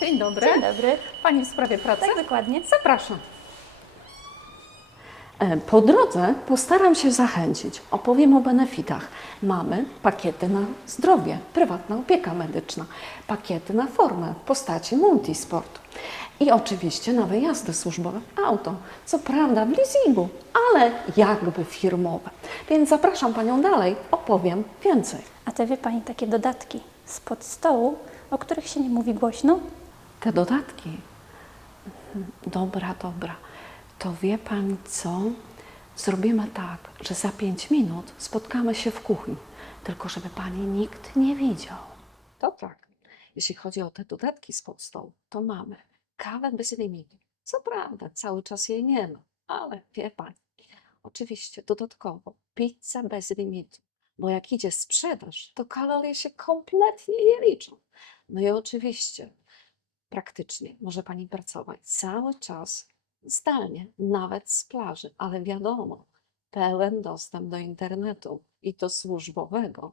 Dzień dobry. Dzień dobry. Pani w sprawie pracy? Tak, dokładnie. Zapraszam. E, Po drodze postaram się zachęcić. Opowiem o benefitach. Mamy pakiety na zdrowie, prywatna opieka medyczna, pakiety na formę w postaci multisport i oczywiście na wyjazdy służbowe auto. Co prawda w leasingu, ale jakby firmowe. Więc zapraszam Panią dalej, opowiem więcej. A to wie Pani takie dodatki spod stołu, o których się nie mówi głośno? Te dodatki. Dobra, dobra. To wie Pani co? Zrobimy tak, że za pięć minut spotkamy się w kuchni. Tylko żeby Pani nikt nie widział. To tak. Jeśli chodzi o te dodatki spod stołu, to mamy kawę bez limitu. Co prawda, cały czas jej nie ma, ale wie Pani. Oczywiście dodatkowo pizza bez limitu, bo jak idzie sprzedaż, to kalorie się kompletnie nie liczą. No i oczywiście praktycznie może Pani pracować cały czas zdalnie, nawet z plaży, ale wiadomo, pełen dostęp do internetu i to służbowego.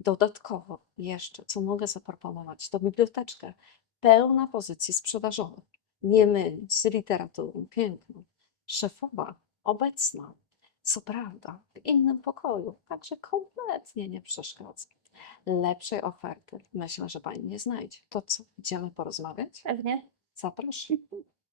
Dodatkowo jeszcze, co mogę zaproponować, to biblioteczkę pełna pozycji sprzedażowych. Nie mylić z literaturą piękną. Szefowa obecna, co prawda, w innym pokoju, także kompletnie nie przeszkadza. Lepszej oferty myślę, że Pani nie znajdzie. To co, idziemy porozmawiać? Pewnie. Zapraszam.